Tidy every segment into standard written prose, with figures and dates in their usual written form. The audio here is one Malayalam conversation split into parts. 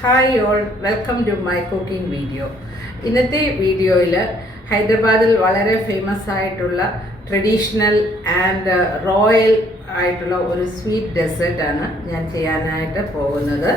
Hi all, welcome to my cooking video. ഇന്നത്തെ വീഡിയോയിൽ ഹൈദരാബാദിൽ വളരെ ഫേമസ് ആയിട്ടുള്ള ട്രഡീഷണൽ ആൻഡ് റോയൽ ആയിട്ടുള്ള ഒരു സ്വീറ്റ് ഡെസേർട്ടാണ് ഞാൻ ചെയ്യാനായിട്ട് പോകുന്നത്.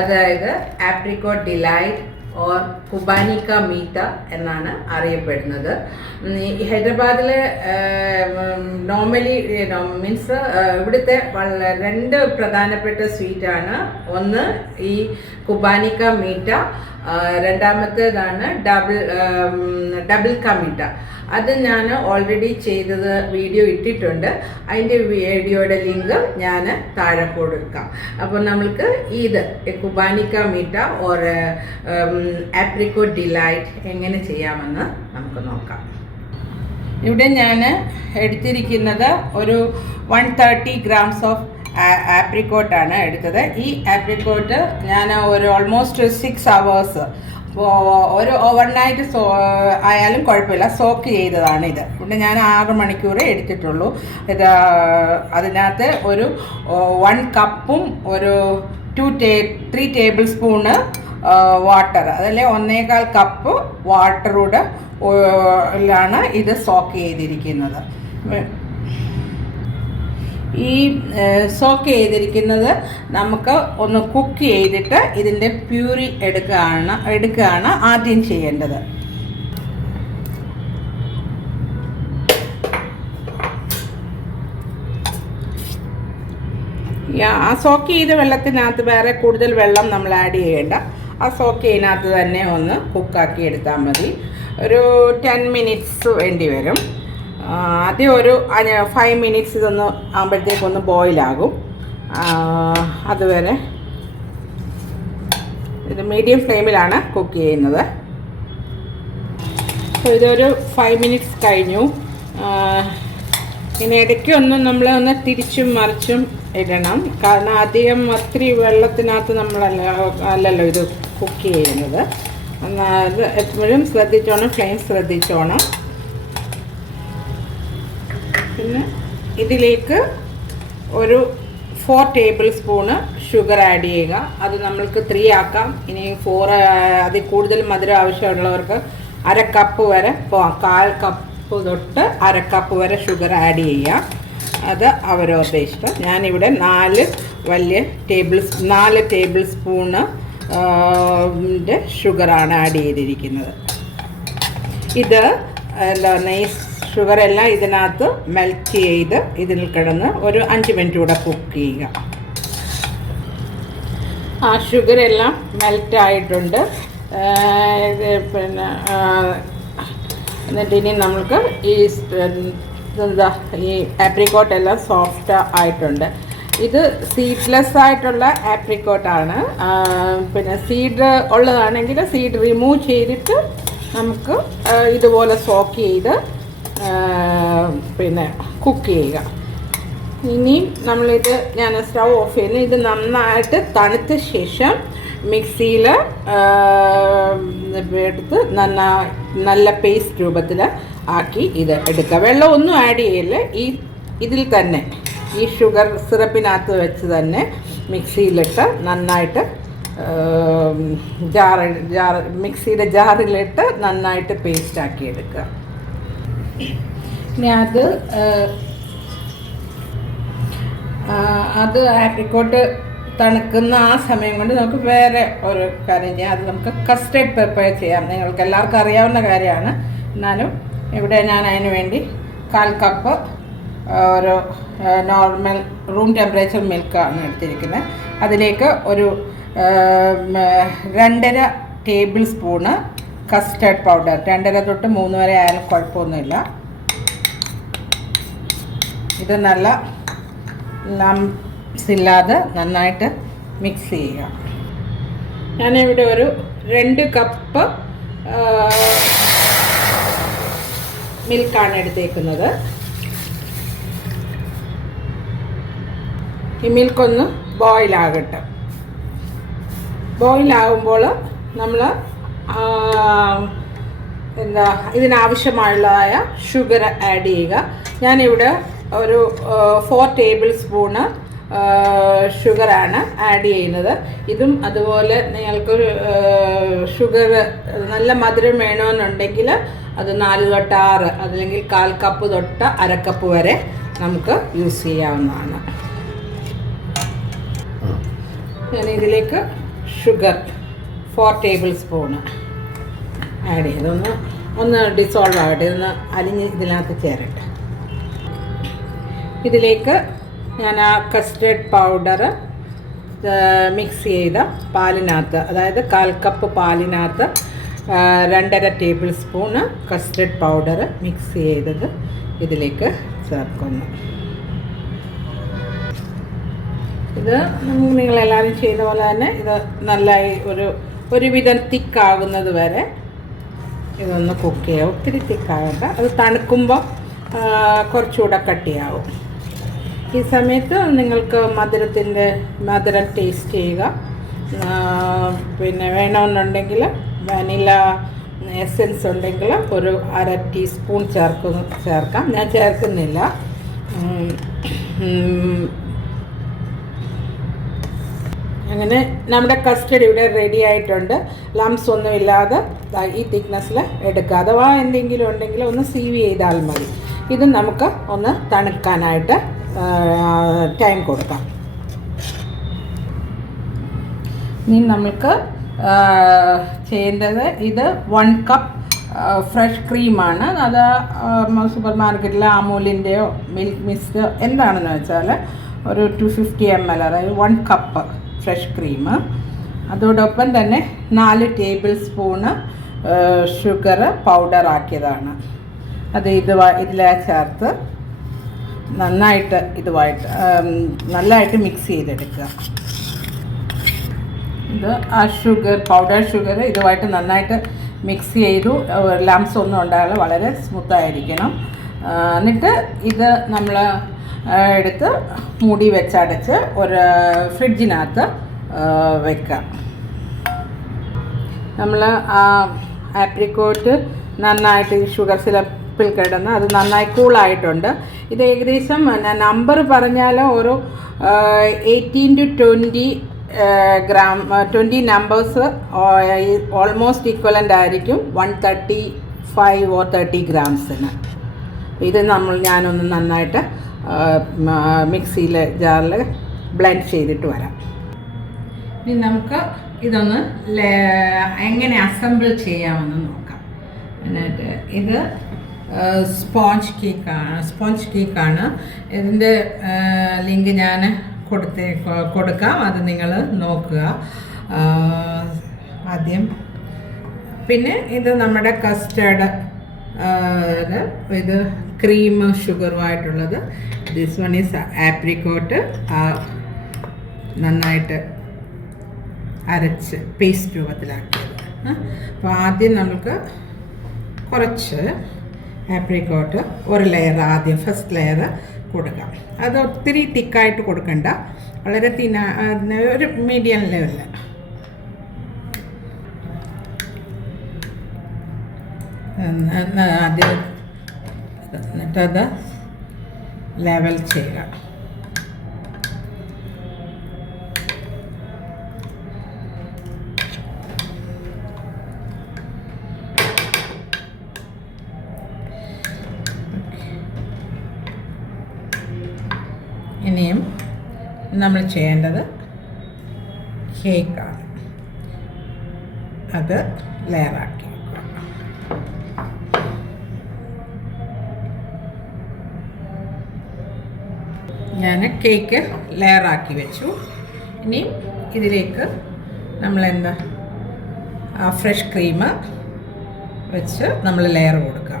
അതായത് ആപ്രിക്കോട്ട് ഡിലൈറ്റ് ഓർ കുബാനിക്ക മീത്ത എന്നാണ് അറിയപ്പെടുന്നത്. ഹൈദരാബാദിൽ നോർമലി മീൻസ് ഇവിടുത്തെ രണ്ട് പ്രധാനപ്പെട്ട സ്വീറ്റാണ്. ഒന്ന് ഈ കുബാനിക്ക മീറ്റ, രണ്ടാമത്തേതാണ് ഡബിൾ ക മീറ്റ. അത് ഞാൻ ഓൾറെഡി ചെയ്തത് വീഡിയോ ഇട്ടിട്ടുണ്ട്. അതിൻ്റെ വീഡിയോയുടെ ലിങ്ക് ഞാൻ താഴെ കൊടുക്കാം. അപ്പോൾ നമ്മൾക്ക് ഇത് കുബാനിക്ക മീറ്റ ഓർ ആപ്രിക്കോട്ട് ഡിലൈറ്റ് എങ്ങനെ ചെയ്യാമെന്ന് നമുക്ക് നോക്കാം. ഇവിടെ ഞാൻ എടുത്തിരിക്കുന്നത് ഒരു 130 ഗ്രാംസ് ഓഫ് ആപ്രിക്കോട്ടാണ് എടുത്തത്. ഈ ആപ്രിക്കോട്ട് ഞാൻ ഒരു ഓൾമോസ്റ്റ് 6 hours ഒരു ഓവർനൈറ്റ് ആയാലും കുഴപ്പമില്ല, സോക്ക് ചെയ്തതാണ് ഇത്. ഇവിടെ ഞാൻ 6 മണിക്കൂർ എടുത്തിട്ടുള്ളൂ. ഇത് അതിനകത്ത് ഒരു 1 കപ്പും ഒരു 3 ടേബിൾ സ്പൂണ് വാട്ടർ, അതല്ലേ 1.25 കപ്പ് വാട്ടറൂടെ ാണ് ഇത് സോക്ക് ചെയ്തിരിക്കുന്നത്. ഈ സോക്ക് ചെയ്തിരിക്കുന്നത് നമുക്ക് ഒന്ന് കുക്ക് ചെയ്തിട്ട് ഇതിൻ്റെ പ്യൂരി എടുക്കുകയാണ് ആദ്യം ചെയ്യേണ്ടത്. ആ സോക്ക് ചെയ്ത വെള്ളത്തിനകത്ത് വേറെ കൂടുതൽ വെള്ളം നമ്മൾ ആഡ് ചെയ്യേണ്ട. ആ സോക്ക് ചെയ്യുന്നതിനകത്ത് തന്നെ ഒന്ന് കുക്കാക്കി എടുത്താൽ മതി. ഒരു 10 മിനിറ്റ്സ് വേണ്ടി വരും. ആദ്യം ഒരു 5 മിനിറ്റ്സ് ഇതൊന്ന് ആകുമ്പോഴത്തേക്കൊന്ന് ബോയിലാകും. അതുവരെ ഇത് മീഡിയം ഫ്ലെയിമിലാണ് കുക്ക് ചെയ്യുന്നത്. ഇതൊരു 5 മിനിറ്റ്സ് കഴിഞ്ഞു. ഇനി ഇടയ്ക്കൊന്നും നമ്മളൊന്ന് തിരിച്ചും മറിച്ചും ഇടണം. കാരണം അധികം ഒത്തിരി വെള്ളത്തിനകത്ത് അല്ലല്ലോ ഇത് കുക്ക് ചെയ്യുന്നത്. അത് എപ്പോഴും ശ്രദ്ധിച്ചോണം, ഫ്ലെയിം ശ്രദ്ധിച്ചോണം. പിന്നെ ഇതിലേക്ക് ഒരു 4 ടേബിൾ സ്പൂണ് ഷുഗർ ആഡ് ചെയ്യുക. അത് നമ്മൾക്ക് 3 ആക്കാം. ഇനി 4 അതിൽ കൂടുതൽ മധുരം ആവശ്യമുള്ളവർക്ക് 1/2 കപ്പ് വരെ 1/4 കപ്പ് തൊട്ട് 1/2 കപ്പ് വരെ ഷുഗർ ആഡ് ചെയ്യുക. അത് അവരവരുടെ ഇഷ്ടം. ഞാനിവിടെ 4 ടേബിൾ സ്പൂണ് ഷുഗറാണ് ആഡ് ചെയ്തിരിക്കുന്നത്. ഇത് ഷുഗറെല്ലാം ഇതിനകത്ത് മെൽറ്റ് ചെയ്ത് ഇതിൽ കിടന്ന് ഒരു 5 മിനിറ്റ് കൂടെ കുക്ക് ചെയ്യുക. ആ ഷുഗറെല്ലാം മെൽറ്റായിട്ടുണ്ട്. പിന്നെ എന്നിട്ട് ഇനി നമുക്ക് ഈ ആപ്രിക്കോട്ടെല്ലാം സോഫ്റ്റ് ആയിട്ടുണ്ട്. ഇത് സീഡ്ലെസ് ആയിട്ടുള്ള ആപ്രിക്കോട്ടാണ്. പിന്നെ സീഡ് ഉള്ളതാണെങ്കിൽ സീഡ് റിമൂവ് ചെയ്തിട്ട് നമുക്ക് ഇതുപോലെ സോക്ക് ചെയ്ത് പിന്നെ കുക്ക് ചെയ്യുക. ഇനി ഞാൻ സ്റ്റൗ ഓഫ് ചെയ്യുന്നു. ഇത് നന്നായിട്ട് തണുത്ത ശേഷം മിക്സിയിൽ എടുത്ത് നല്ല പേസ്റ്റ് രൂപത്തിൽ ആക്കി ഇത് എടുക്കുക. വെള്ളമൊന്നും ആഡ് ചെയ്യില്ല. ഇതിൽ തന്നെ ഈ ഷുഗർ സിറപ്പിനകത്ത് വെച്ച് തന്നെ മിക്സിയിലിട്ട് നന്നായിട്ട് മിക്സിയുടെ ജാറിലിട്ട് നന്നായിട്ട് പേസ്റ്റാക്കി എടുക്കുക. ഇനി അത് ആപ്രിക്കോട്ട് തണുക്കുന്ന ആ സമയം കൊണ്ട് നമുക്ക് വേറെ ഒരു കാര്യം ചെയ്യാം. അത് നമുക്ക് കസ്റ്റേർഡ് പ്രിപ്പയർ ചെയ്യാം. നിങ്ങൾക്ക് എല്ലാവർക്കും അറിയാവുന്ന കാര്യമാണ്. എന്നാലും ഇവിടെ ഞാൻ അതിന് വേണ്ടി 1/4 കപ്പ് ഒരു നോർമൽ റൂം ടെമ്പറേച്ചർ മിൽക്കാണ് എടുത്തിരിക്കുന്നത്. അതിലേക്ക് ഒരു 2.5 ടേബിൾ സ്പൂണ് കസ്റ്റേർഡ് പൗഡർ, 2.5 തൊട്ട് 3 വരെ ആയാലും കുഴപ്പമൊന്നുമില്ല. ഇത് നല്ല ലംപ്സ് ഇല്ലാതെ നന്നായിട്ട് മിക്സ് ചെയ്യുക. ഞാനിവിടെ ഒരു 2 കപ്പ് മിൽക്കാണ് എടുത്തേക്കുന്നത്. ഈ മിൽക്കൊന്ന് ബോയിലാകട്ടെ. ബോയിലാകുമ്പോൾ നമ്മൾ ഇതിനാവശ്യമുള്ളതായ ഷുഗർ ആഡ് ചെയ്യുക. ഞാനിവിടെ ഒരു 4 ടേബിൾ സ്പൂണ് ഷുഗറാണ് ആഡ് ചെയ്യുന്നത്. ഇതും അതുപോലെ നിങ്ങൾക്ക് ഷുഗർ നല്ല മധുരം വേണമെന്നുണ്ടെങ്കിൽ അത് 4 തൊട്ട് 6 അതല്ലെങ്കിൽ 1/4 കപ്പ് തൊട്ട് 1/2 കപ്പ് വരെ നമുക്ക് യൂസ് ചെയ്യാവുന്നതാണ്. ഞാൻ ഇതിലേക്ക് ഷുഗർ 4 ടേബിൾ സ്പൂണ് ആഡ് ചെയ്ത് ഒന്ന് ഡിസോൾവ് ആകട്ടെ, ഒന്ന് അലിഞ്ഞ് ഇതിനകത്ത് ചേരട്ടെ. ഇതിലേക്ക് ഞാൻ ആ കസ്റ്റേർഡ് പൗഡർ മിക്സ് ചെയ്ത പാലിനകത്ത്, അതായത് 1/4 കപ്പ് പാലിനകത്ത് 2.5 tablespoon custard powder mix ചെയ്തത് ഇതിലേക്ക് ചേർക്കുന്നു. ഇത് നിങ്ങളെല്ലാവരും ചെയ്ത പോലെ തന്നെ ഇത് നല്ലതായി ഒരുവിധം തിക്കാകുന്നത് വരെ ഇതൊന്ന് കുക്ക് ചെയ്യുക. ഒത്തിരി തിക്കാകണ്ട, അത് തണുക്കുമ്പോൾ കുറച്ചുകൂടെ കട്ടിയാവും. ഈ സമയത്ത് നിങ്ങൾക്ക് മധുരം ടേസ്റ്റ് ചെയ്യുക. പിന്നെ വേണമെന്നുണ്ടെങ്കിൽ വാനില എസൻസ് ഉണ്ടെങ്കിൽ ഒരു 1/2 ടീസ്പൂൺ ചേർക്കാം. ഞാൻ ചേർക്കുന്നില്ല. അങ്ങനെ നമ്മുടെ കസ്റ്റർഡ് ഇവിടെ റെഡി ആയിട്ടുണ്ട്. ലംസ് ഒന്നും ഇല്ലാതെ ഈ തിക്നെസ്സിൽ എടുക്കുക. അഥവാ എന്തെങ്കിലും ഉണ്ടെങ്കിൽ ഒന്ന് സീവ് ചെയ്താൽ മതി. ഇത് നമുക്ക് ഒന്ന് തണുക്കാനായിട്ട് ടൈം കൊടുക്കാം. ഇനി നമുക്ക് ചെയ്യേണ്ടത് ഇത് 1 കപ്പ് ഫ്രഷ് ക്രീമാണ്. അത് സൂപ്പർ മാർക്കറ്റിലെ അമൂലിൻ്റെയോ മിൽക്ക് മിസ്റ്റോ എന്താണെന്ന് വെച്ചാൽ ഒരു 250 ml, അതായത് 1 കപ്പ് ഫ്രഷ് ക്രീം. അതോടൊപ്പം തന്നെ 4 ടേബിൾ സ്പൂണ് ഷുഗർ പൗഡർ ആക്കിയതാണ്. അത് ഇതിലെ ചേർത്ത് നന്നായിട്ട് മിക്സ് ചെയ്തെടുക്കുക. ഇത് ആ പൗഡർ ഷുഗർ ഇതുമായിട്ട് നന്നായിട്ട് മിക്സ് ചെയ്തു. ലംസ് ഒന്നും ഉണ്ടാകാതെ വളരെ സ്മൂത്തായിരിക്കണം. എന്നിട്ട് ഇത് നമ്മൾ എടുത്ത് മൂടി വെച്ചടച്ച് ഒരു ഫ്രിഡ്ജിനകത്ത് വെക്കാം. നമ്മൾ ആ ആപ്രിക്കോട്ട് നന്നായിട്ട് ഷുഗർ സിറപ്പിൽ കിടന്ന് അത് നന്നായി കൂളായിട്ടുണ്ട്. ഇത് ഏകദേശം നമ്പർ പറഞ്ഞാൽ ഒരു 18 to 20 gram 20 numbers almost equivalent ആയിരിക്കും 135 or 30 ഗ്രാംസിന്. ഇത് ഞാനൊന്ന് നന്നായിട്ട് മിക്സിയിലെ ജാറിൽ ബ്ലെൻഡ് ചെയ്തിട്ട് വരാം. ഇനി നമുക്ക് ഇതൊന്ന് എങ്ങനെ അസംബിൾ ചെയ്യാമെന്ന് നോക്കാം. എന്നിട്ട് ഇത് സ്പോഞ്ച് കേക്കാണ്. ഇതിൻ്റെ ലിങ്ക് ഞാൻ കൊടുക്കാം, അത് നിങ്ങൾ നോക്കുക ആദ്യം. പിന്നെ ഇത് നമ്മുടെ കസ്റ്റേർഡ്, ഇത് ക്രീം ഷുഗറുമായിട്ടുള്ളത്. ദിസ് വൺ ഈസ് ആപ്രിക്കോട്ട് നന്നായിട്ട് അരച്ച് പേസ്റ്റ് രൂപത്തിലാക്കിയത്. അപ്പോൾ ആദ്യം നമുക്ക് കുറച്ച് ആപ്രിക്കോട്ട് ഒരു ലെയർ ആദ്യം ഫസ്റ്റ് ലെയർ കൊടുക്കാം. അത് ഒത്തിരി തിക്കായിട്ട് കൊടുക്കണ്ട, വളരെ ഒരു മീഡിയം ലെവലിൽ. ആദ്യം എന്നിട്ടത് ലെവൽ ചെയ്യുക. ഇനിയും നമ്മൾ ചെയ്യേണ്ടത് കേക്കാണ്. അത് ലെയറാക്കി ഞാൻ കേക്ക് ലെയറാക്കി വെച്ചു. ഇനി ഇതിലേക്ക് നമ്മളെന്താ ഫ്രഷ് ക്രീം വെച്ച് നമ്മൾ ലെയർ കൊടുക്കുക.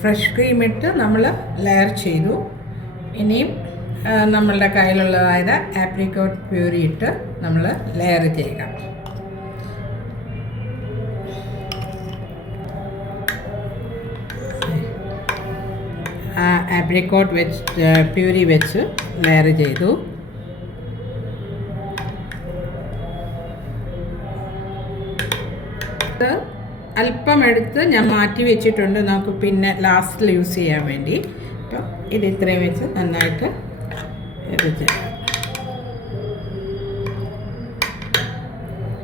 ഫ്രഷ് ക്രീം ഇട്ട് നമ്മൾ ലെയർ ചെയ്തു. ഇനിയും നമ്മളുടെ കയ്യിലുള്ളതായത് ആപ്രിക്കോട്ട് പ്യൂരി ഇട്ട് നമ്മൾ ലെയർ ചെയ്യുക. ആപ്രിക്കോട്ട് പ്യൂരി വെച്ച് ലെയർ ചെയ്തു. അല്പം എടുത്ത് ഞാൻ മാറ്റി വെച്ചിട്ടുണ്ട്, നമുക്ക് പിന്നെ ലാസ്റ്റിൽ യൂസ് ചെയ്യാൻ വേണ്ടി. അപ്പം ഇത് ഇത്രയും വെച്ച് നന്നായിട്ട് ഇത് ചെയ്യാം.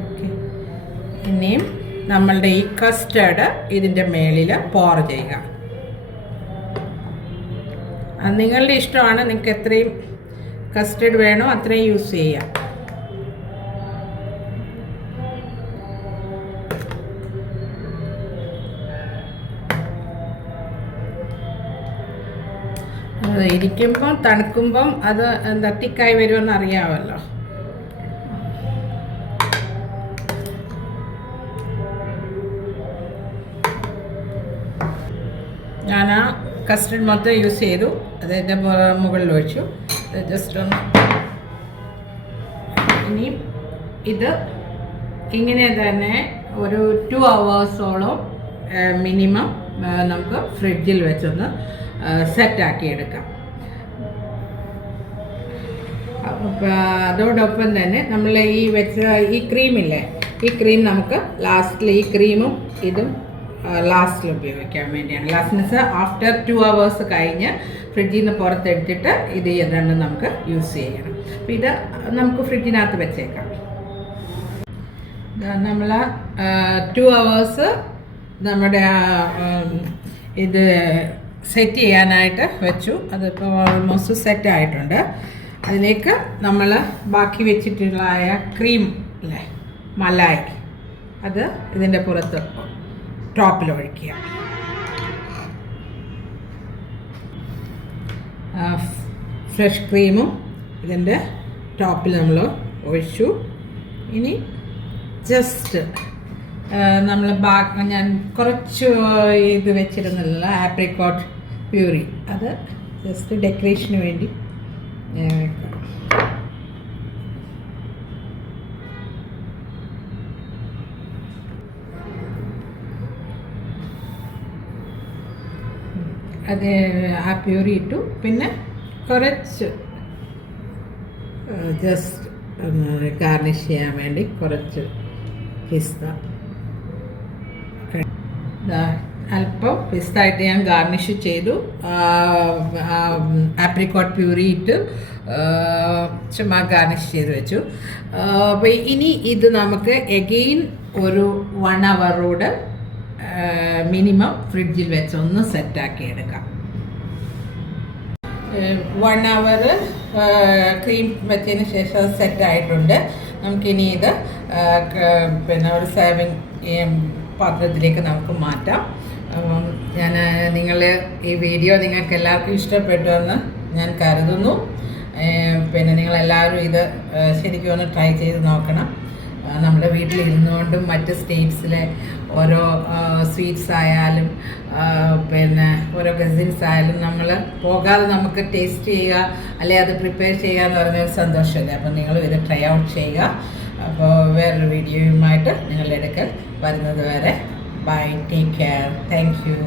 ഓക്കെ, ഇനിയും നമ്മളുടെ ഈ കസ്റ്റേർഡ് ഇതിൻ്റെ മേളിൽ പോർ ചെയ്യുക. അത് നിങ്ങളുടെ ഇഷ്ടമാണ്, നിങ്ങൾക്ക് എത്രയും കസ്റ്റേർഡ് വേണോ അത്രയും യൂസ് ചെയ്യാം. അത് ഇരിക്കുമ്പം തണുക്കുമ്പം അത് എന്താ തിക്കായി വരുമെന്ന് അറിയാമല്ലോ. ഞാൻ ആ കസ്റ്റർഡ് മൊത്തം യൂസ് ചെയ്തു, അതിൻ്റെ മുകളിൽ ഒഴിച്ചു. ജസ്റ്റ് ഒന്ന് ഇനി ഇത് ഇങ്ങനെ തന്നെ ഒരു 2 hours മിനിമം നമുക്ക് ഫ്രിഡ്ജിൽ വെച്ചൊന്ന് സെറ്റാക്കി എടുക്കാം. അതോടൊപ്പം തന്നെ നമ്മൾ ഈ വെച്ച ഈ ക്രീമില്ലേ, ഈ ക്രീം നമുക്ക് ലാസ്റ്റിൽ ഈ ക്രീമും ഇതും ലാസ്റ്റിൽ ഉപയോഗിക്കാൻ വേണ്ടിയാണ്. ലാസ്റ്റ് മീൻസ് ആഫ്റ്റർ 2 hours കഴിഞ്ഞ് ഫ്രിഡ്ജിൽ നിന്ന് പുറത്തെടുത്തിട്ട് ഇത് രണ്ടും നമുക്ക് യൂസ് ചെയ്യണം. അപ്പം ഇത് നമുക്ക് ഫ്രിഡ്ജിനകത്ത് വെച്ചേക്കാം. നമ്മൾ 2 hours നമ്മുടെ ഇത് സെറ്റ് ചെയ്യാനായിട്ട് വെച്ചു. അതിപ്പോൾ ഓൾമോസ്റ്റ് സെറ്റ് ആയിട്ടുണ്ട്. അതിലേക്ക് നമ്മൾ ബാക്കി വെച്ചിട്ടുള്ള ക്രീം അല്ലേ, മലായി, അത് ഇതിൻ്റെ പുറത്ത് ടോപ്പിൽ ഒഴിക്കുക. ഫ്രഷ് ക്രീമും ഇതിൻ്റെ ടോപ്പിൽ നമ്മൾ ഒഴിച്ചു. ഇനി ജസ്റ്റ് നമ്മൾ ഞാൻ കുറച്ച് ഇത് വെച്ചിരുന്നില്ല, ആപ്രിക്കോട്ട് പ്യൂരി, അത് ജസ്റ്റ് ഡെക്കറേഷന് വേണ്ടി അത് ആ പ്യൂരി ഇട്ടു. പിന്നെ കുറച്ച് ജസ്റ്റ് ഒന്ന് ഗാർണിഷ് ചെയ്യാൻ വേണ്ടി കുറച്ച് പിസ്ത, അല്പം പിസ്ത ഇട്ട് ഞാൻ ഗാർണിഷ് ചെയ്തു. ആപ്രിക്കോട്ട് പ്യൂരി ഇട്ട് ചുമ്മാ ഗാർണിഷ് ചെയ്ത് വെച്ചു. അപ്പോൾ ഇനി ഇത് നമുക്ക് എഗെയിൻ ഒരു 1 hour മിനിമം ഫ്രിഡ്ജിൽ വെച്ച് ഒന്ന് സെറ്റാക്കി എടുക്കാം. 1 hour ക്രീം വെച്ചതിന് ശേഷം സെറ്റായിട്ടുണ്ട്. നമുക്കിനി ഇത് പിന്നെ ഒരു പാത്രത്തിലേക്ക് നമുക്ക് മാറ്റാം. ഈ വീഡിയോ നിങ്ങൾക്ക് എല്ലാവർക്കും ഇഷ്ടപ്പെട്ടു എന്ന് ഞാൻ കരുതുന്നു. പിന്നെ നിങ്ങളെല്ലാവരും ഇത് ശരിക്കും ഒന്ന് ട്രൈ ചെയ്ത് നോക്കണം. നമ്മുടെ വീട്ടിൽ ഇരുന്നുകൊണ്ടും മറ്റ് സ്റ്റേറ്റ്സിലെ ഓരോ സ്വീറ്റ്സ് ആയാലും പിന്നെ ഓരോ ഗസിൻസ് ആയാലും നമ്മൾ പോകാതെ നമുക്ക് ടേസ്റ്റ് ചെയ്യുക, അല്ലെങ്കിൽ അത് പ്രിപ്പയർ ചെയ്യുക എന്ന് പറഞ്ഞൊരു സന്തോഷമല്ലേ. അപ്പോൾ നിങ്ങളും ഇത് ട്രൈ ഔട്ട് ചെയ്യുക. അപ്പോൾ വേറൊരു വീഡിയോയുമായിട്ട് നിങ്ങളുടെ അടുക്കൽ വരുന്നത് വരെ bye, take care, thank U.